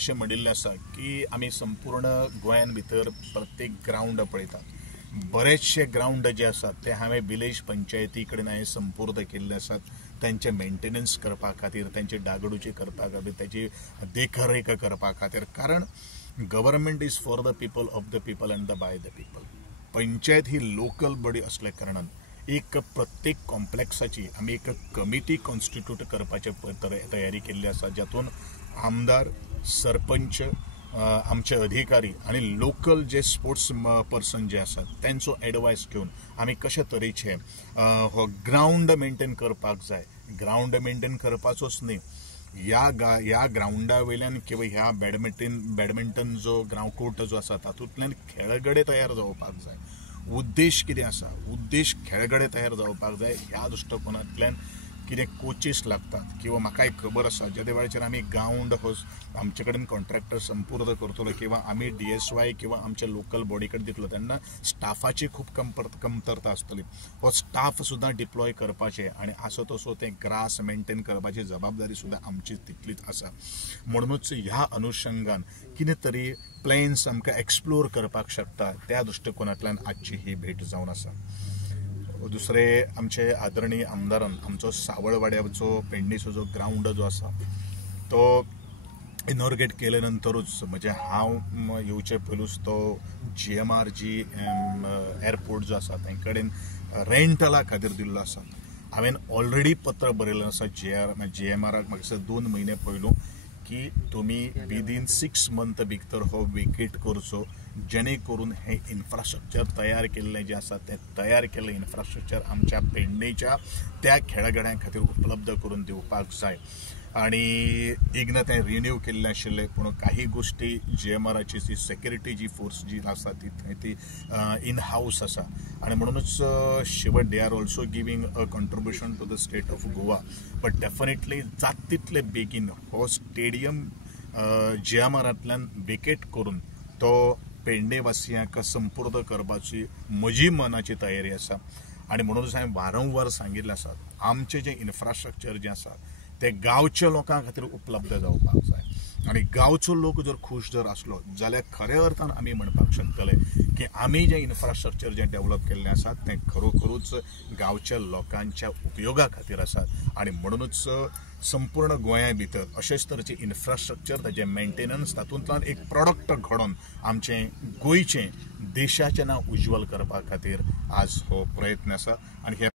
अशें म्हणिल्लें आसा की आमी संपूर्ण गोंयान भितर प्रत्येक ग्राउंड पळयतात। बरेचशे ग्राउंड जे आसात ते हांवें विलेज पंचायती कडेन हांवें संपूर्ण केल्ले आसात। त्यांचे मेंटेनन्स करपा खातीर, त्यांचे डागडुजी करपा खातीर, त्याची देखरेख करपा खातीर, कारण government is for the people, of the people and the by the people. Panchayat he local body असल्या कारणान एक प्रत्येक कॉम्प्लेक्साची आमी एक कमिटी कॉन्स्टिट्यूट करपाचे तयारी केल्ली आसा, जातून आमदार, सरपंच, आमचे अधिकारी आणि लोकल जे स्पोर्ट्स पर्सन जे आसात त्यांचो एडवायस घेवन आमी कशा तरेचे हो ग्राउंड मेंटेन करपाक जाय। ग्राउंड मेंटेन करपाचोच न्ही, या ग्राउंडा वयल्यान किंवा ह्या बॅडमिंटन जो ग्राउंड कोर्ट जो आसा तातूंतल्यान खेळगडे तयार जावपाक जाय। उद्देश कितें आसा? उद्देश खेळगडे तयार जावपाक जाय। ह्या दृश्टिकोनांतल्यान कितें कोचीस लागतात किंवा म्हाकाय खबर आसा ज्या वेळाचेर आमी ग्राउंड हो आमचे कडेन कॉन्ट्रॅक्टर संपूर्ण करतलो किंवा आमी DSY किंवा आमच्या लोकल बॉडी कडेन दितलो तेन्ना स्टाफाची खूब कमतरता आसतली। हो स्टाफ सुद्दां डिप्लॉय करपाचे आनी आसो तसो तें ग्रास मेंटेन करपाची जबाबदारी सुद्दां आमची तितलीच आसा। म्हणूनच ह्या अनुषंगान कितें तरी प्लॅन्स आमकां एक्सप्लोर करपाक शकता, त्या दृश्टिकोनांतल्यान आजची ही भेट जावन आसा। दुसरे आमचे आदरणीय आमदारान आमचो सावळवाड्याचो पेडणेचो जो ग्राउंड जो आसा तो इनॉर्गेट केले नंतरूच म्हणजे हांव येवचे पयलूच तो GMR जी एअरपोर्ट जो आसा ते कडेन रेंटला खातीर दिल्लो आसा। हांवें ऑलरेडी पत्र बरयलें आसा GMRाक म्हाका 2 म्हयने पयलू की तुमी विदीन 6 मंथ भितर हो वेकेट करचो, जेणे करून हे इन्फ्रास्ट्रक्चर तयार केल्लें जे आसा ते तयार केल्लें इन्फ्रास्ट्रक्चर आमच्या पेडणेच्या त्या खेळगड्यां खातीर उपलब्ध करून दिवपाक जाय। आणि एकदां तें रिन्यू केल्लें आशिल्लें, पूण काही गोष्टी GMRाची जी सेक्युरिटी जी फोर्स जी आसा ती इन हाऊस आसा आणि म्हणूनच शेवट they are also giving a contribution to the state of Goa. But definitely जात तितले बेगीन हो स्टेडियम GMRांतल्यान वेकेट करून तो पेडणेवासियांक संपूर्ण करपाची म्हजी मनाची तयारी आसा। आणि म्हणूनच हांवें वारंवार सांगिल्लें आसा आमचें जें इन्फ्रास्ट्रक्चर जें आसा ते गांवच्या लोकां खातीर उपलब्ध जावपाक जाय। आणि गांवचो लोक जर खुश जर आसलो जाल्यार खऱ्या अर्थान आमी म्हणपाक शकतले की आमी जें इन्फ्रास्ट्रक्चर जें डेव्हलप केल्लें आसा तें खरोखरूच गांवच्या लोकांच्या उपयोगा खातीर आसा। आणि म्हणूनच संपूर्ण गोंया भितर अशेच तरेचे इन्फ्रास्ट्रक्चर, ताचें मेंटेनन्स, तातूंतल्यान एक प्रॉडक्ट घडोवन आमचें गोंयचें देशाचें नांव उज्वल करपा खातीर आज हो प्रयत्न आसा। आणि हे